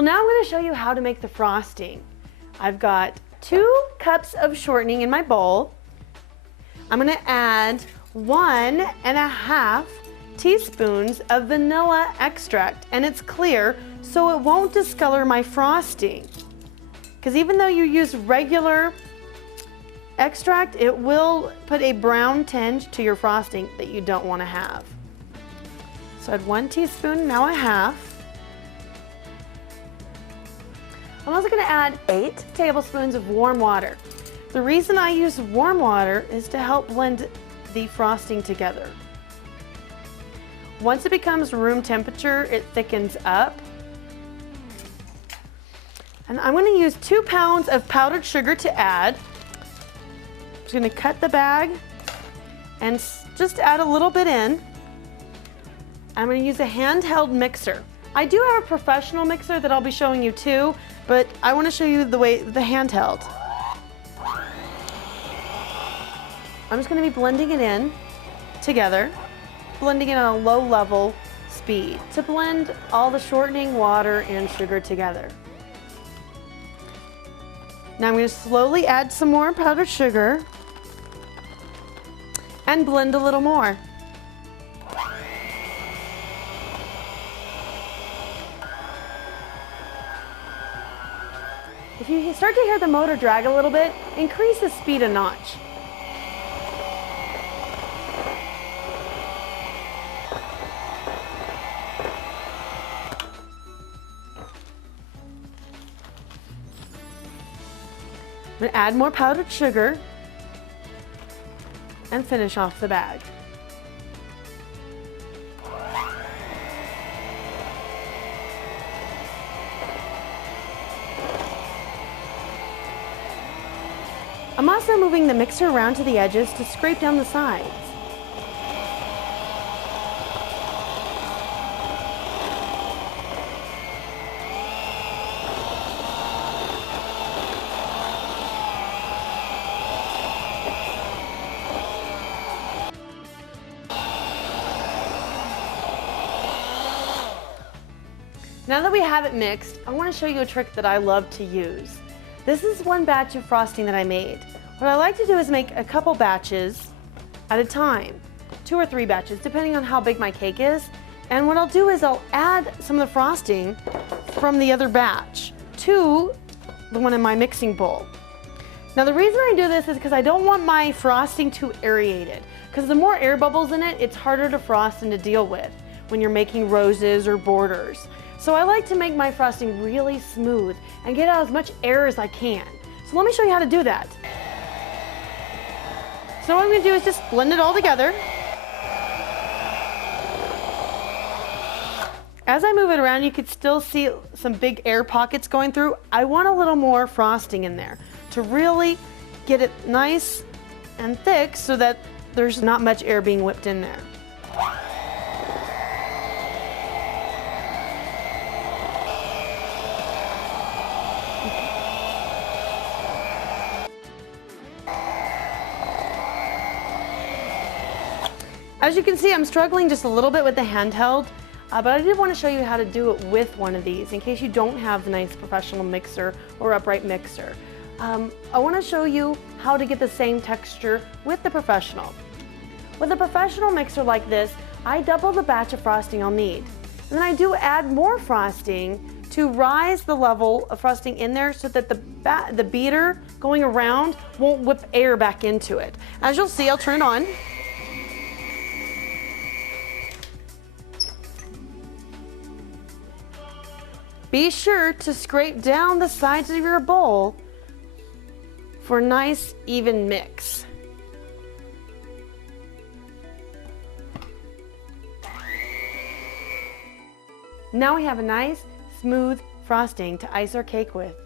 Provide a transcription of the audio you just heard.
Well, now I'm going to show you how to make the frosting. I've got 2 cups of shortening in my bowl. I'm going to add 1.5 teaspoons of vanilla extract, and it's clear so it won't discolor my frosting. Because even though you use regular extract, it will put a brown tinge to your frosting that you don't want to have. So add 1 teaspoon, now a half. I'm also going to add 8 tablespoons of warm water. The reason I use warm water is to help blend the frosting together. Once it becomes room temperature, it thickens up. And I'm going to use 2 pounds of powdered sugar to add. I'm just going to cut the bag and just add a little bit in. I'm going to use a handheld mixer. I do have a professional mixer that I'll be showing you too, but I want to show you the handheld. I'm just going to be blending it in together, blending it on a low level speed to blend all the shortening, water, and sugar together. Now I'm going to slowly add some more powdered sugar and blend a little more. If you start to hear the motor drag a little bit, increase the speed a notch. I'm going to add more powdered sugar and finish off the bag. I'm also moving the mixer around to the edges to scrape down the sides. Now that we have it mixed, I want to show you a trick that I love to use. This is one batch of frosting that I made. What I like to do is make a couple batches at a time, 2 or 3 batches, depending on how big my cake is. And what I'll do is I'll add some of the frosting from the other batch to the one in my mixing bowl. Now the reason I do this is because I don't want my frosting too aerated, because the more air bubbles in it, it's harder to frost and to deal with when you're making roses or borders. So I like to make my frosting really smooth and get out as much air as I can. So let me show you how to do that. So what I'm going to do is just blend it all together. As I move it around, you can still see some big air pockets going through. I want a little more frosting in there to really get it nice and thick so that there's not much air being whipped in there. As you can see, I'm struggling just a little bit with the handheld, but I did want to show you how to do it with one of these in case you don't have the nice professional mixer or upright mixer. I want to show you how to get the same texture with the professional. With a professional mixer like this, I double the batch of frosting I'll need. And then I do add more frosting to rise the level of frosting in there so that the beater going around won't whip air back into it. As you'll see, I'll turn it on. Be sure to scrape down the sides of your bowl for a nice, even mix. Now we have a nice, smooth frosting to ice our cake with.